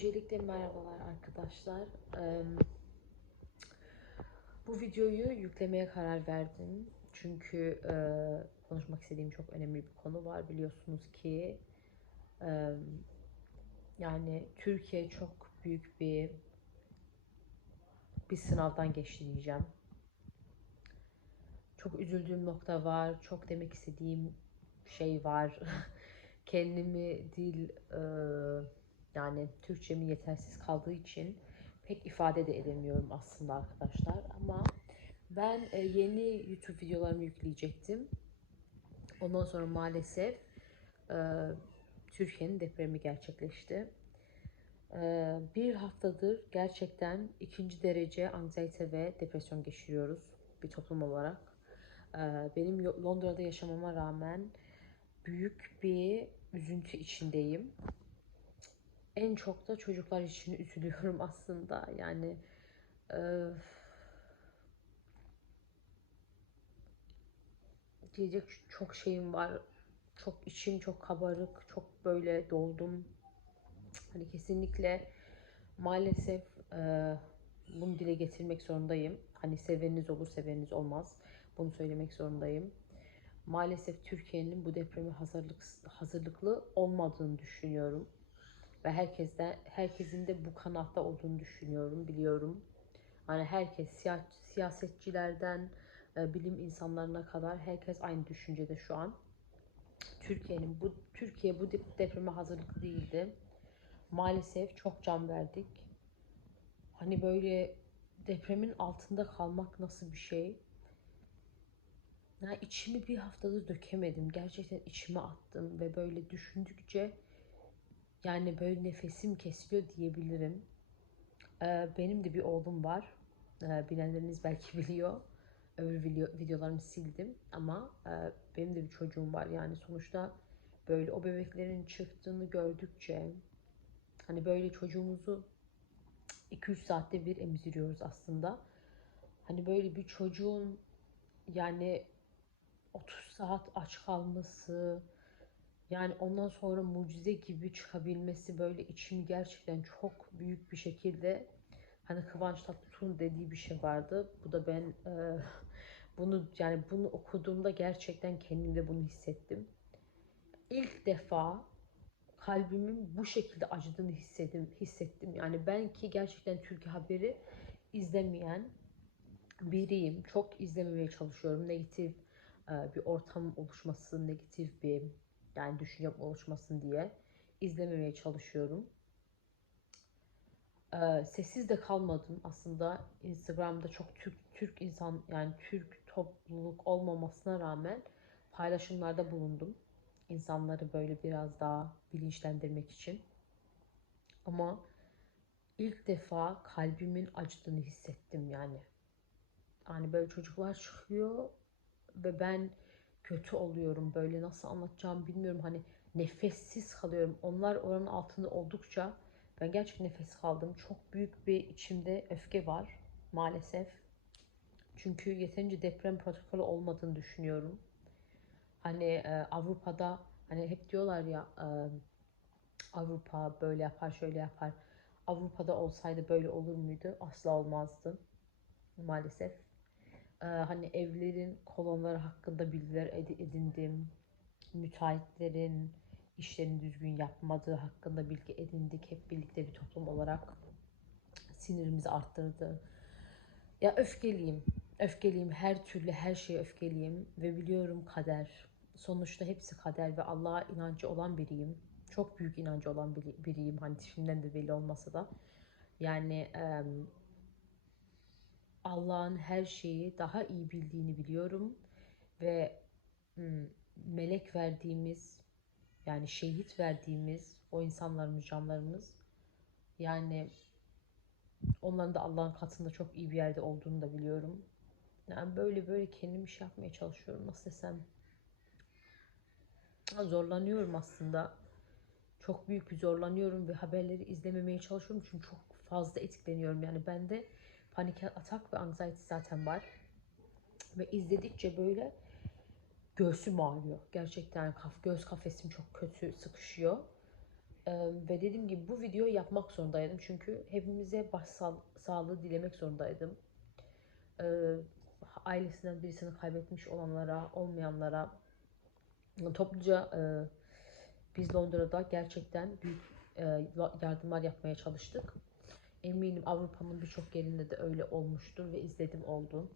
Öncelikle merhabalar arkadaşlar. Bu videoyu yüklemeye karar verdim. Çünkü eee, konuşmak istediğim çok önemli bir konu var. Biliyorsunuz ki yani Türkiye çok büyük bir bir sınavdan geçti diyeceğim. Çok üzüldüğüm nokta var. Çok demek istediğim şey var. Kendimi dil eee, yani Türkçemin yetersiz kaldığı için pek ifade de edemiyorum aslında arkadaşlar. Ama ben e, yeni YouTube videolarımı yükleyecektim. Ondan sonra maalesef e, Türkiye'nin depremi gerçekleşti. E, bir haftadır gerçekten ikinci derece anksiyete ve depresyon geçiriyoruz bir toplum olarak. Benim Londra'da yaşamama rağmen büyük bir üzüntü içindeyim en çok da çocuklar için üzülüyorum aslında. Yani e, diyecek çok şeyim var. Çok içim çok kabarık, çok böyle doldum. Hani kesinlikle maalesef e, bunu dile getirmek zorundayım. Hani seveniniz olur, seveniniz olmaz. Bunu söylemek zorundayım. Maalesef Türkiye'nin bu depreme hazırlık hazırlıklı olmadığını düşünüyorum ve herkesten herkesin de bu kanatta olduğunu düşünüyorum, biliyorum. Hani herkes siya- siyasetçilerden e, bilim insanlarına kadar herkes aynı düşüncede şu an. Türkiye'nin bu Türkiye bu dep- depreme hazırlıklı değildi. Maalesef çok can verdik. Hani böyle depremin altında kalmak nasıl bir şey? Ya içimi bir haftadır dökemedim. Gerçekten içime attım ve böyle düşündükçe yani böyle nefesim kesiliyor diyebilirim. Ee, benim de bir oğlum var. Ee, bilenleriniz belki biliyor. Öbür video, videolarımı sildim ama e, benim de bir çocuğum var. Yani sonuçta böyle o bebeklerin çıktığını gördükçe hani böyle çocuğumuzu 2-3 saatte bir emziriyoruz aslında. Hani böyle bir çocuğun yani 30 saat aç kalması, yani ondan sonra mucize gibi çıkabilmesi böyle içimi gerçekten çok büyük bir şekilde hani Kıvanç Tatlıtuğ'un dediği bir şey vardı. Bu da ben e, bunu yani bunu okuduğumda gerçekten kendimde bunu hissettim. İlk defa kalbimin bu şekilde acıdığını hissettim. hissettim. Yani ben ki gerçekten Türkiye haberi izlemeyen biriyim. Çok izlememeye çalışıyorum. Negatif e, bir ortam oluşması, negatif bir yani düşüncem oluşmasın diye izlememeye çalışıyorum. Ee, sessiz de kalmadım aslında Instagram'da çok Türk Türk insan yani Türk topluluk olmamasına rağmen paylaşımlarda bulundum. İnsanları böyle biraz daha bilinçlendirmek için. Ama ilk defa kalbimin acıdığını hissettim yani. Yani böyle çocuklar çıkıyor ve ben kötü oluyorum. Böyle nasıl anlatacağımı bilmiyorum. Hani nefessiz kalıyorum. Onlar oranın altında oldukça ben gerçekten nefes kaldım. Çok büyük bir içimde öfke var maalesef. Çünkü yeterince deprem protokolü olmadığını düşünüyorum. Hani e, Avrupa'da hani hep diyorlar ya e, Avrupa böyle yapar şöyle yapar. Avrupa'da olsaydı böyle olur muydu? Asla olmazdı maalesef. Ee, hani evlerin kolonları hakkında bilgiler ed- edindim. Müteahhitlerin işlerini düzgün yapmadığı hakkında bilgi edindik. Hep birlikte bir toplum olarak sinirimizi arttırdı. Ya öfkeliyim. Öfkeliyim. Her türlü her şeye öfkeliyim. Ve biliyorum kader. Sonuçta hepsi kader ve Allah'a inancı olan biriyim. Çok büyük inancı olan biri- biriyim. Hani tipimden de belli olmasa da. Yani em, Allah'ın her şeyi daha iyi bildiğini biliyorum ve melek verdiğimiz yani şehit verdiğimiz o insanlarımız, canlarımız yani onların da Allah'ın katında çok iyi bir yerde olduğunu da biliyorum. Yani böyle böyle kendimi şey yapmaya çalışıyorum. Nasıl desem zorlanıyorum aslında. Çok büyük bir zorlanıyorum ve haberleri izlememeye çalışıyorum çünkü çok fazla etkileniyorum. Yani bende panik atak ve anxiety zaten var. Ve izledikçe böyle göğsüm ağrıyor. Gerçekten kaf, göğüs kafesim çok kötü sıkışıyor. Ee, ve dediğim gibi bu videoyu yapmak zorundaydım. Çünkü hepimize başsağlığı dilemek zorundaydım. Ee, ailesinden birisini kaybetmiş olanlara, olmayanlara topluca e, biz Londra'da gerçekten büyük e, yardımlar yapmaya çalıştık. Eminim Avrupa'nın birçok yerinde de öyle olmuştur ve izledim oldu.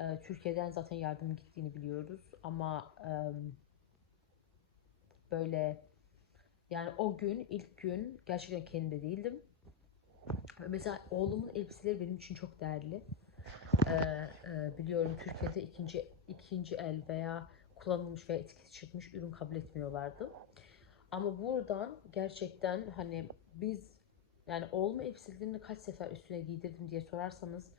E, Türkiye'den zaten yardım gittiğini biliyoruz ama böyle yani o gün ilk gün gerçekten kendimde değildim. Mesela oğlumun elbiseleri benim için çok değerli. Ee, e, biliyorum Türkiye'de ikinci ikinci el veya kullanılmış veya etiketi çıkmış ürün kabul etmiyorlardı. Ama buradan gerçekten hani biz yani oğlum elbiselerini kaç sefer üstüne giydirdim diye sorarsanız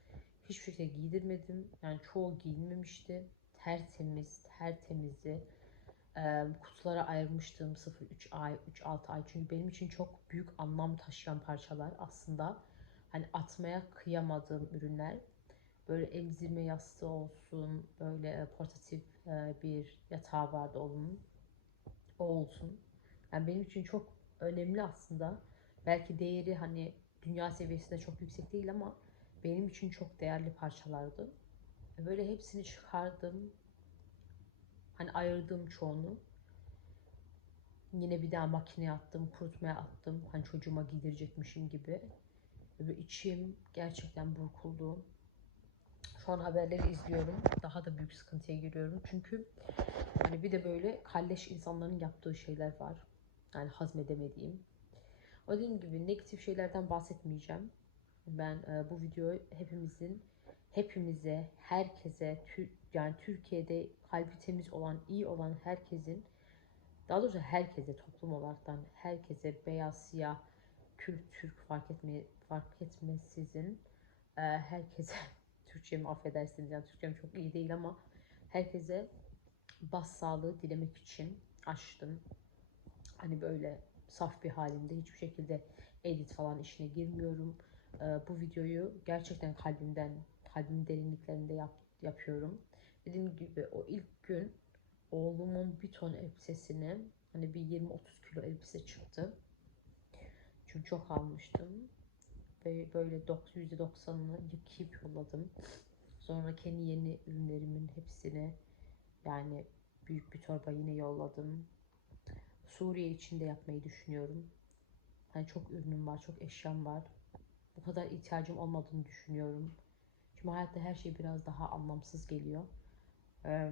hiçbir şekilde giydirmedim. Yani çoğu giyinmemişti. Tertemiz, tertemizdi. Ee, kutulara ayırmıştım 0-3 ay, 3-6 ay. Çünkü benim için çok büyük anlam taşıyan parçalar aslında. Hani atmaya kıyamadığım ürünler. Böyle emzirme yastığı olsun, böyle portatif bir yatağı vardı onun. O olsun. Yani benim için çok önemli aslında. Belki değeri hani dünya seviyesinde çok yüksek değil ama benim için çok değerli parçalardı. Böyle hepsini çıkardım. Hani ayırdım çoğunu. Yine bir daha makineye attım, kurutmaya attım. Hani çocuğuma giydirecekmişim gibi. Böyle içim gerçekten burkuldu. Şu an haberleri izliyorum. Daha da büyük sıkıntıya giriyorum. Çünkü hani bir de böyle kalleş insanların yaptığı şeyler var. Yani hazmedemediğim. O dediğim gibi negatif şeylerden bahsetmeyeceğim. Ben e, bu videoyu hepimizin hepimize, herkese, tür, yani Türkiye'de kalbi temiz olan, iyi olan herkesin daha doğrusu herkese toplum olaraktan herkese beyaz, siyah, Kürt, Türk fark etme fark etmesizin e, herkese Türkçemi affedersiniz yani Türkçem çok iyi değil ama herkese bas sağlığı dilemek için açtım. Hani böyle saf bir halimde hiçbir şekilde edit falan işine girmiyorum. Ee, bu videoyu gerçekten kalbimden, kalbimin derinliklerinde yap, yapıyorum. Dediğim gibi o ilk gün oğlumun bir ton elbisesini hani bir 20-30 kilo elbise çıktı. Çünkü çok almıştım. Ve böyle %90'ını yıkayıp yolladım. Sonra kendi yeni ürünlerimin hepsini yani büyük bir torba yine yolladım. Suriye için de yapmayı düşünüyorum. Hani çok ürünüm var, çok eşyam var. Bu kadar ihtiyacım olmadığını düşünüyorum. Çünkü hayatta her şey biraz daha anlamsız geliyor. Ee,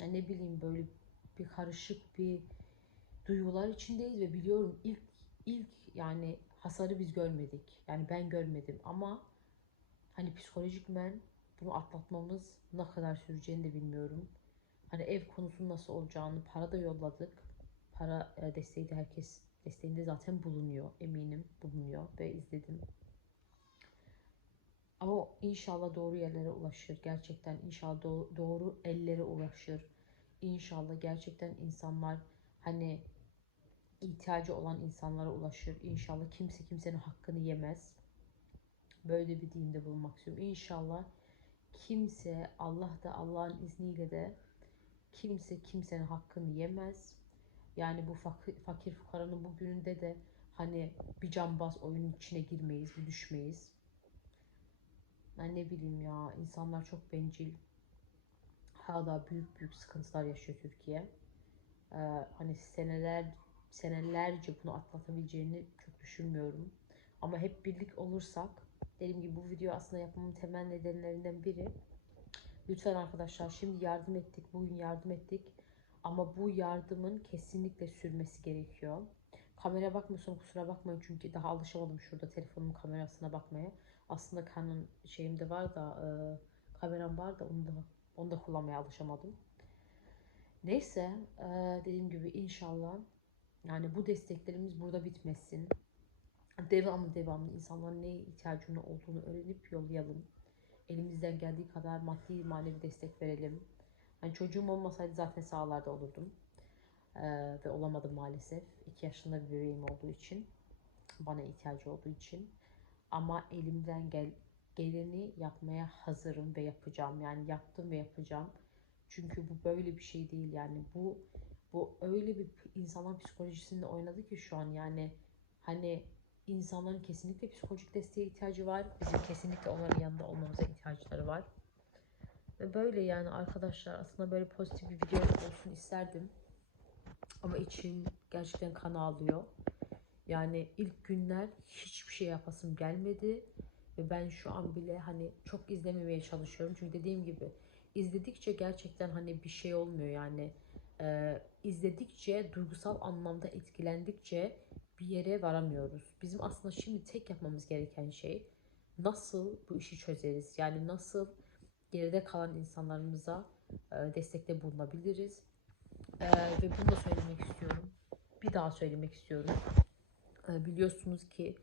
ne bileyim böyle bir karışık bir duygular içindeyiz ve biliyorum ilk ilk yani hasarı biz görmedik. Yani ben görmedim ama hani psikolojik men bunu atlatmamız ne kadar süreceğini de bilmiyorum. Hani ev konusunun nasıl olacağını para da yolladık. Para e, desteği de herkes desteğinde zaten bulunuyor eminim bulunuyor ve izledim. Ama inşallah doğru yerlere ulaşır. Gerçekten inşallah do- doğru ellere ulaşır. İnşallah gerçekten insanlar hani ihtiyacı olan insanlara ulaşır. İnşallah kimse kimsenin hakkını yemez. Böyle bir dinde bulunmak istiyorum. İnşallah kimse Allah da Allah'ın izniyle de kimse kimsenin hakkını yemez. Yani bu fakir, fakir fukaranın bugününde de hani bir cambaz oyunun içine girmeyiz, bir düşmeyiz. Ben ne bileyim ya insanlar çok bencil. Hala büyük büyük sıkıntılar yaşıyor Türkiye. Ee, hani seneler senelerce bunu atlatabileceğini çok düşünmüyorum. Ama hep birlik olursak dediğim gibi bu video aslında yapmamın temel nedenlerinden biri. Lütfen arkadaşlar şimdi yardım ettik. Bugün yardım ettik. Ama bu yardımın kesinlikle sürmesi gerekiyor. Kamera bakmıyorsam kusura bakmayın çünkü daha alışamadım şurada telefonun kamerasına bakmaya. Aslında Canon şeyimde var da e, kameram var da onu da onu da kullanmaya alışamadım. Neyse e, dediğim gibi inşallah yani bu desteklerimiz burada bitmesin. Devamlı devamlı insanların neye ihtiyacının olduğunu öğrenip yollayalım. Elimizden geldiği kadar maddi manevi destek verelim. Hani çocuğum olmasaydı zaten sağlarda olurdum. Ee, ve olamadım maalesef. 2 yaşında bir bebeğim olduğu için. Bana ihtiyacı olduğu için. Ama elimden gel geleni yapmaya hazırım ve yapacağım. Yani yaptım ve yapacağım. Çünkü bu böyle bir şey değil yani. Bu bu öyle bir insanların psikolojisinde oynadı ki şu an yani hani insanların kesinlikle psikolojik desteğe ihtiyacı var. Bizim kesinlikle onların yanında olmamıza ihtiyaçları var. Ve böyle yani arkadaşlar aslında böyle pozitif bir video olsun isterdim. Ama içim gerçekten kan ağlıyor. Yani ilk günler hiçbir şey yapasım gelmedi. Ve ben şu an bile hani çok izlememeye çalışıyorum. Çünkü dediğim gibi izledikçe gerçekten hani bir şey olmuyor yani. Ee, izledikçe duygusal anlamda etkilendikçe bir yere varamıyoruz. Bizim aslında şimdi tek yapmamız gereken şey nasıl bu işi çözeriz? Yani nasıl geride kalan insanlarımıza e, destekte bulunabiliriz? E, ve bunu da söylemek istiyorum. Bir daha söylemek istiyorum. E, biliyorsunuz ki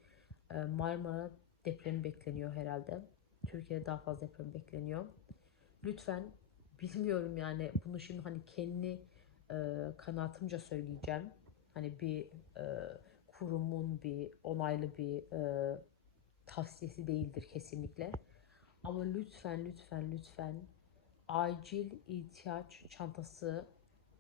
Marmara depremi bekleniyor herhalde. Türkiye'de daha fazla deprem bekleniyor. Lütfen bilmiyorum yani bunu şimdi hani kendi e, söyleyeceğim. Hani bir kurumun bir onaylı bir tavsiyesi değildir kesinlikle. Ama lütfen lütfen lütfen acil ihtiyaç çantası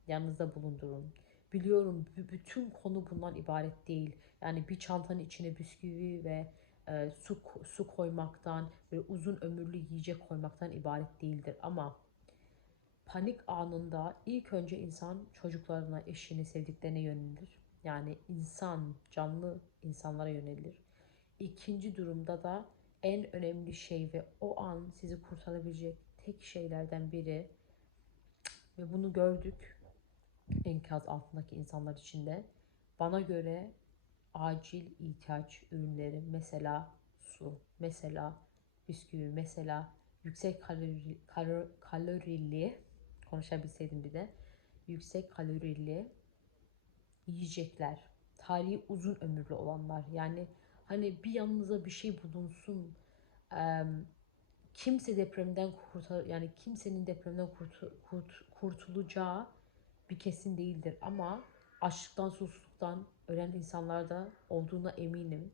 yanınızda bulundurun. Biliyorum bütün konu bundan ibaret değil. Yani bir çantanın içine bisküvi ve e, su su koymaktan ve uzun ömürlü yiyecek koymaktan ibaret değildir. Ama panik anında ilk önce insan çocuklarına, eşini, sevdiklerine yönelir. Yani insan, canlı insanlara yönelir. İkinci durumda da en önemli şey ve o an sizi kurtarabilecek tek şeylerden biri ve bunu gördük enkaz altındaki insanlar için de bana göre acil ihtiyaç ürünleri mesela su, mesela bisküvi, mesela yüksek kalori, kalor, kalorili konuşabilseydim bir de yüksek kalorili yiyecekler, tarihi uzun ömürlü olanlar. Yani hani bir yanınıza bir şey bulunsun. Ee, kimse depremden kurtar yani kimsenin depremden kurtu, kurt, kurtulacağı bir kesin değildir ama açlıktan susuzluktan ölen insanlar da olduğuna eminim.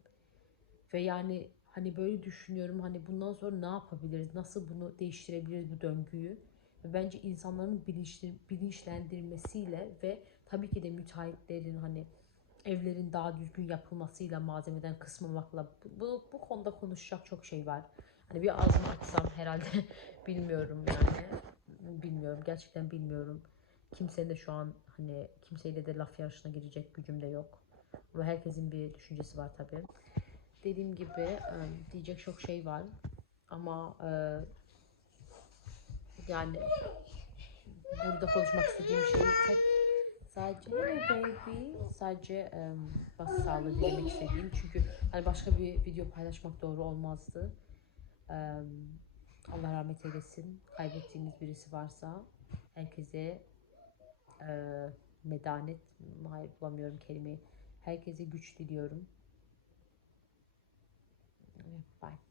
Ve yani hani böyle düşünüyorum hani bundan sonra ne yapabiliriz? Nasıl bunu değiştirebiliriz bu döngüyü? Ve bence insanların bilinçli, bilinçlendirmesiyle ve tabii ki de müteahhitlerin hani evlerin daha düzgün yapılmasıyla malzemeden kısmamakla bu, bu konuda konuşacak çok şey var. Hani bir ağzımı açsam herhalde bilmiyorum yani. Bilmiyorum gerçekten bilmiyorum. Kimsenin de şu an hani kimseyle de laf yarışına girecek gücüm de yok. Ama herkesin bir düşüncesi var tabii. Dediğim gibi diyecek çok şey var. Ama yani burada konuşmak istediğim şey tek sadece baby sadece um, bas sağlığı dilemek istediğim çünkü hani başka bir video paylaşmak doğru olmazdı. Um, Allah rahmet eylesin. Kaybettiğiniz birisi varsa herkese e, medanet, hayır bulamıyorum kelimeyi. Herkese güç diliyorum. Bye.